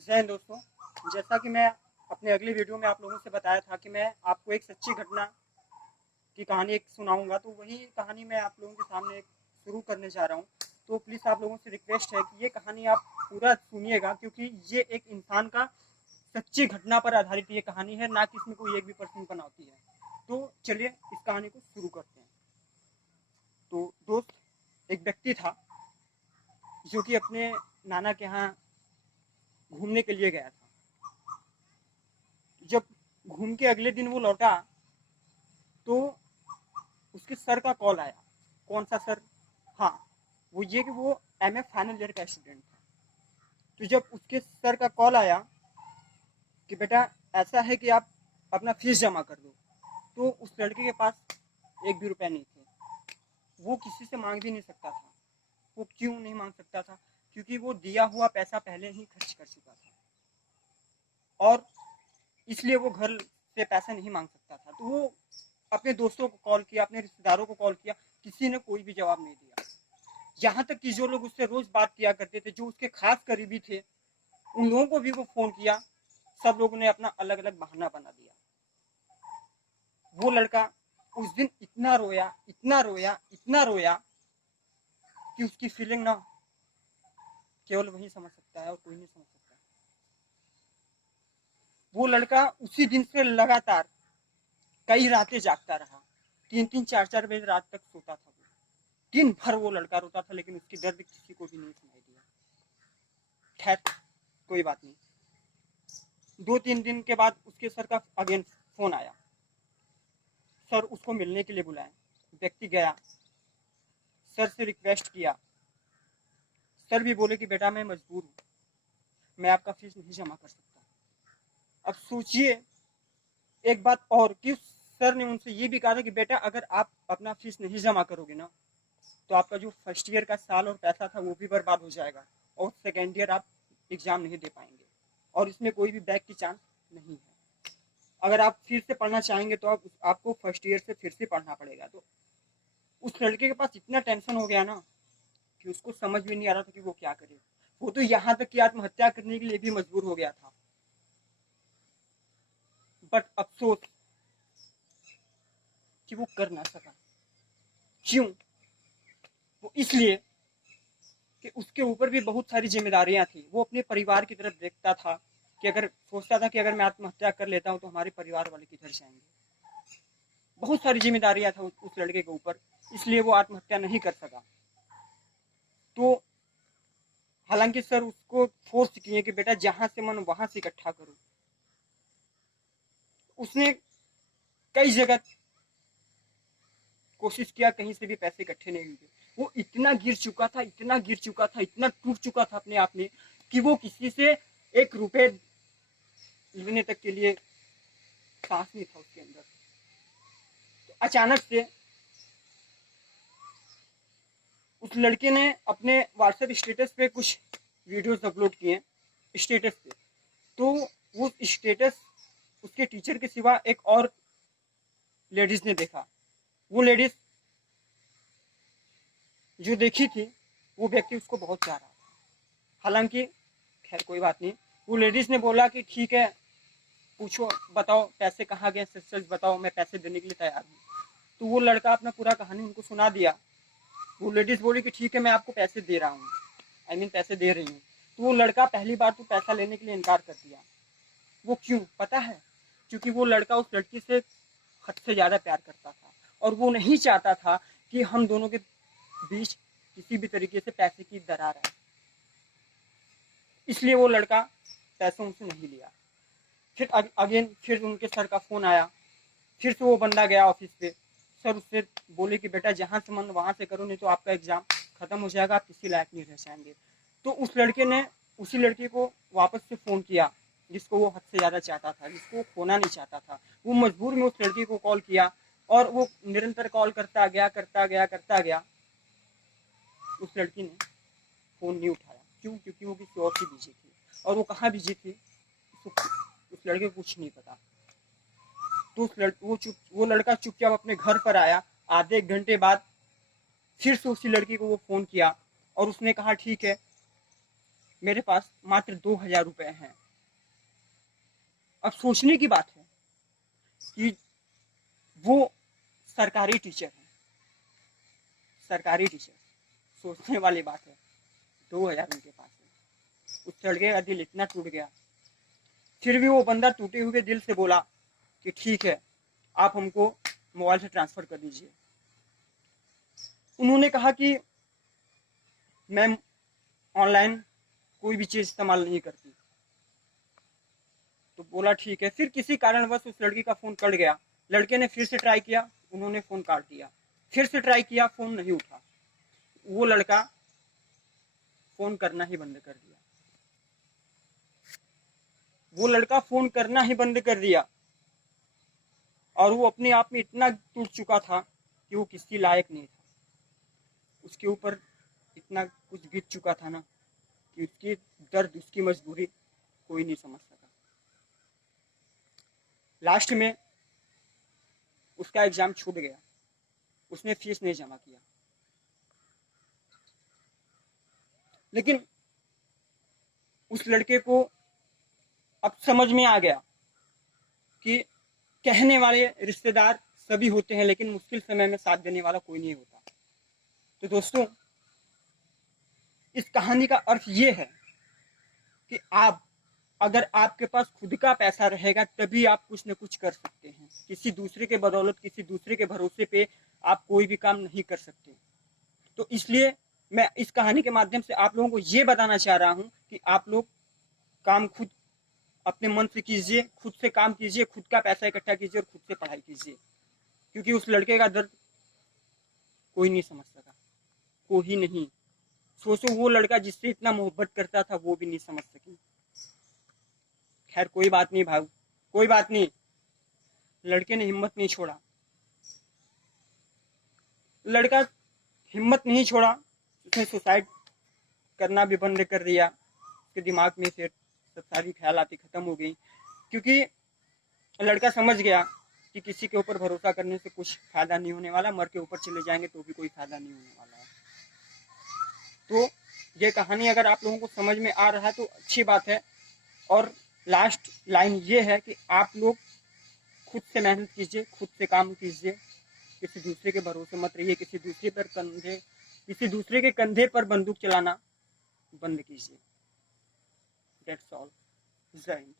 जय हिंद दोस्तों। जैसा कि मैं अपने अगले वीडियो में आप लोगों से बताया था कि मैं आपको एक सच्ची घटना की कहानी एक सुनाऊंगा, तो वही कहानी मैं आप लोगों के सामने एक शुरू करने जा रहा हूँ। तो प्लीज़ आप लोगों से रिक्वेस्ट है कि ये कहानी आप पूरा सुनिएगा, क्योंकि ये एक इंसान का सच्ची घटना पर आधारित ये कहानी है, ना कि इसमें कोई एक भी पर्सन बनाती है। तो चलिए इस कहानी को शुरू करते हैं। तो दोस्त, एक व्यक्ति था जो कि अपने नाना के यहाँ घूमने के लिए गया था। जब घूम के अगले दिन वो लौटा तो उसके सर का कॉल आया। कौन सा सर? हाँ, वो ये कि वो एमए फाइनल ईयर का स्टूडेंट था। तो जब उसके सर का कॉल आया कि बेटा ऐसा है कि आप अपना फीस जमा कर दो, तो उस लड़के के पास एक भी रुपया नहीं थे। वो किसी से मांग भी नहीं सकता था। वो क्यों नहीं मांग सकता था? क्योंकि वो दिया हुआ पैसा पहले ही खर्च कर चुका था, और इसलिए वो घर से पैसा नहीं मांग सकता था। तो वो अपने दोस्तों को कॉल किया, अपने रिश्तेदारों को कॉल किया, किसी ने कोई भी जवाब नहीं दिया। यहाँ तक कि जो लोग उससे रोज बात किया करते थे, जो उसके खास करीबी थे, उन लोगों को भी वो फोन किया। सब लोगों ने अपना अलग अलग बहाना बना दिया। वो लड़का उस दिन इतना रोया, इतना रोया, इतना रोया कि उसकी फीलिंग ना केवल वही समझ सकता है और कोई नहीं समझ सकता। वो लड़का उसी दिन से लगातार कई रातें जागता रहा। 3-3, 4-4 बजे रात तक सोता था। वो दिन भर वो लड़का रोता था, लेकिन उसकी दर्द किसी को भी नहीं सुनाई दिया। खैर, कोई बात नहीं। 2-3 दिन के बाद उसके सर का अगेन फोन आया। सर उसको मिलने के लिए बुलाए। व्यक्ति गया, सर से रिक्वेस्ट किया। सर भी बोले कि बेटा मैं मजबूर हूँ, मैं आपका फीस नहीं जमा कर सकता। अब सोचिए एक बात और, कि सर ने उनसे ये भी कहा था कि बेटा अगर आप अपना फीस नहीं जमा करोगे ना, तो आपका जो फर्स्ट ईयर का साल और पैसा था वो भी बर्बाद हो जाएगा, और सेकेंड ईयर आप एग्जाम नहीं दे पाएंगे, और इसमें कोई भी बैक की चांस नहीं है। अगर आप फिर से पढ़ना चाहेंगे तो आपको फर्स्ट ईयर से फिर से पढ़ना पड़ेगा। तो उस लड़के के पास इतना टेंशन हो गया ना कि उसको समझ भी नहीं आ रहा था कि वो क्या करे। वो तो यहाँ तक कि आत्महत्या करने के लिए भी मजबूर हो गया था। बट अफसोस कि वो कर ना सका। क्यों? वो इसलिए कि उसके ऊपर भी बहुत सारी जिम्मेदारियां थी। वो अपने परिवार की तरफ देखता था, कि अगर सोचता था कि अगर मैं आत्महत्या कर लेता हूं तो हमारे परिवार वाले किधर जाएंगे। बहुत सारी जिम्मेदारियां था उस लड़के के ऊपर, इसलिए वो आत्महत्या नहीं कर सका। तो हालांकि सर उसको फोर्स किए कि बेटा जहां से मन वहां से इकट्ठा करो। उसने कई जगह कोशिश किया, कहीं से भी पैसे इकट्ठे नहीं हुए। वो इतना गिर चुका था, इतना गिर चुका था, इतना टूट चुका था अपने आप में, कि वो किसी से 1 रुपए लेने तक के लिए सांस नहीं था उसके अंदर। तो अचानक से उस लड़के ने अपने व्हाट्सएप स्टेटस पे कुछ वीडियोस अपलोड किए स्टेटस पे। तो वो स्टेटस उसके टीचर के सिवा एक और लेडीज ने देखा। वो लेडीज जो देखी थी, वो व्यक्ति उसको बहुत चाह रहा था। हालांकि खैर कोई बात नहीं। वो लेडीज ने बोला कि ठीक है, पूछो, बताओ पैसे कहाँ गए, सच सच बताओ, मैं पैसे देने के लिए तैयार हूँ। तो वो लड़का अपना पूरा कहानी उनको सुना दिया। वो लेडीज बोली कि ठीक है, मैं आपको पैसे दे रहा हूँ, पैसे दे रही हूँ। तो वो लड़का पहली बार तो पैसा लेने के लिए इनकार कर दिया। वो क्यों पता है? क्योंकि वो लड़का उस लड़की से हद से ज्यादा प्यार करता था, और वो नहीं चाहता था कि हम दोनों के बीच किसी भी तरीके से पैसे की दरार है। इसलिए वो लड़का पैसे उनसे नहीं लिया। फिर अगेन फिर उनके सर का फोन आया। फिर से वो बंदा गया ऑफिस पे। सर उससे बोले कि बेटा जहां से मन वहां से करो, नहीं तो आपका एग्जाम खत्म हो जाएगा, आप किसी लायक नहीं रह जाएंगे। तो उस लड़के ने उसी लड़के को वापस से फोन किया, जिसको वो हद से ज्यादा चाहता था, जिसको वो खोना नहीं चाहता था। वो मजबूर में उस लड़की को कॉल किया, और वो निरंतर कॉल करता गया, करता गया, करता गया। उस लड़की ने फोन नहीं उठाया। क्यों? क्योंकि वो किसी और की बिजी थी। और वो कहाँ बिजी थी उस लड़के को कुछ नहीं पता। तो वो लड़का चुपचाप अपने घर पर आया। आधे 1 घंटे बाद फिर से उसी लड़की को वो फोन किया, और उसने कहा ठीक है, मेरे पास मात्र 2,000 रुपये हैं। अब सोचने की बात है कि वो सरकारी टीचर है, सरकारी टीचर, सोचने वाली बात है। 2,000 उनके पास है। उस लड़के का दिल इतना टूट गया, फिर भी वो बंदा टूटे हुए दिल से बोला कि ठीक है, आप हमको मोबाइल से ट्रांसफर कर दीजिए। उन्होंने कहा कि मैं ऑनलाइन कोई भी चीज इस्तेमाल नहीं करती। तो बोला ठीक है। फिर किसी कारणवश उस लड़की का फोन कट गया। लड़के ने फिर से ट्राई किया, उन्होंने फोन काट दिया। फिर से ट्राई किया, फोन नहीं उठा। वो लड़का फोन करना ही बंद कर दिया। वो लड़का फोन करना ही बंद कर दिया और वो अपने आप में इतना टूट चुका था कि वो किसी लायक नहीं था। उसके ऊपर इतना कुछ बीत चुका था ना कि उसकी दर्द, उसकी मजबूरी कोई नहीं समझ सका। लास्ट में उसका एग्जाम छूट गया, उसने फीस नहीं जमा किया। लेकिन उस लड़के को अब समझ में आ गया कि कहने वाले रिश्तेदार सभी होते हैं, लेकिन मुश्किल समय में साथ देने वाला कोई नहीं होता। तो दोस्तों, इस कहानी का अर्थ ये है कि आप, अगर आपके पास खुद का पैसा रहेगा तभी आप कुछ न कुछ कर सकते हैं। किसी दूसरे के बदौलत, किसी दूसरे के भरोसे पे आप कोई भी काम नहीं कर सकते। तो इसलिए मैं इस कहानी के माध्यम से आप लोगों को ये बताना चाह रहा हूँ कि आप लोग काम खुद अपने मन से कीजिए, खुद से काम कीजिए, खुद का पैसा इकट्ठा कीजिए और खुद से पढ़ाई कीजिए। क्योंकि उस लड़के का दर्द कोई नहीं समझ सका, कोई नहीं। सोचो, वो लड़का जिससे इतना मोहब्बत करता था वो भी नहीं समझ सकी। खैर कोई बात नहीं भाई, कोई बात नहीं। लड़के ने हिम्मत नहीं छोड़ा, लड़का हिम्मत नहीं छोड़ा। उसने सुसाइड करना भी बंद कर दिया। उसके दिमाग में से सब सारी ख्यालाती खत्म हो गई, क्योंकि लड़का समझ गया कि किसी के ऊपर भरोसा करने से कुछ फायदा नहीं होने वाला। मर के ऊपर चले जाएंगे तो भी कोई फायदा नहीं होने वाला है। तो ये कहानी अगर आप लोगों को समझ में आ रहा है तो अच्छी बात है। और लास्ट लाइन ये है कि आप लोग खुद से मेहनत कीजिए, खुद से काम कीजिए, किसी दूसरे के भरोसे मत रहिए। किसी दूसरे के कंधे पर बंदूक चलाना बंद कीजिए। That's all. जय हिंद।